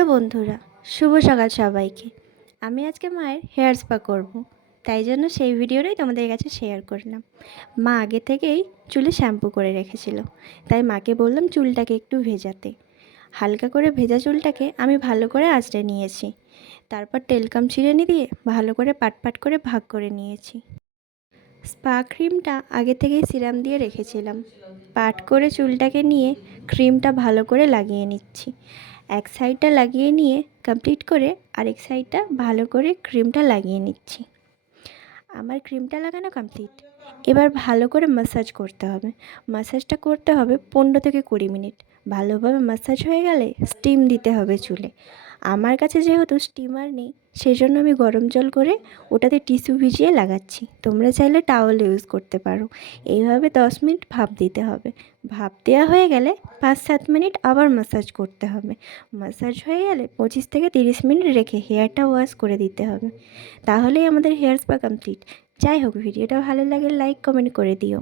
Hello বন্ধুরা, শুভ সকাল সবাইকে। আমি আজকে মায়ের হেয়ার স্পা করব, তাই জন্য সেই ভিডিওটাই তোমাদের কাছে শেয়ার করলাম। মা আগে থেকেই চুলে শ্যাম্পু করে রেখেছিল, তাই মাকে বললাম চুলটাকে একটু ভেজাতে। হালকা করে ভেজা চুলটাকে আমি ভালো করে আঁচড়ে নিয়েছি, তারপর তেলকাম চিরুনি দিয়ে ভালো করে পাট পাট করে ভাগ করে নিয়েছি। স্পা ক্রিমটা আগে থেকেই সিরাম দিয়ে রেখেছিলাম। পাট করে চুলটাকে নিয়ে ক্রিমটা ভালো করে লাগিয়ে নিচ্ছি। এক সাইডটা লাগিয়ে নিয়ে কমপ্লিট করে আরেক সাইডটা ভালো করে ক্রিমটা লাগিয়ে নিচ্ছি। আমার ক্রিমটা লাগানো কমপ্লিট। এবার ভালো করে ম্যাসাজ করতে হবে। ম্যাসাজটা করতে হবে 15 থেকে 20 মিনিট। ভালোভাবে ম্যাসাজ হয়ে গেলে স্টিম দিতে হবে চুলে। আমার কাছে যেহেতু স্টিমার নেই, সেই জন্য আমি গরম জল করে ওটাতে টিস্যু ভিজিয়ে লাগাচ্ছি। তোমরা চাইলে টাওয়াল ইউজ করতে পারো। এইভাবে 10 মিনিট ভাপ দিতে হবে। ভাপ দেওয়া হয়ে গেলে 5-7 মিনিট আবার ম্যাসাজ করতে হবে। ম্যাসাজ হয়ে গেলে 25 থেকে 30 মিনিট রেখে হেয়ারটা ওয়াশ করে দিতে হবে। তাহলেই আমাদের হেয়ার স্পা কমপ্লিট। যাই হোক, ভিডিওটা ভালো লাগে লাইক কমেন্ট করে দিও।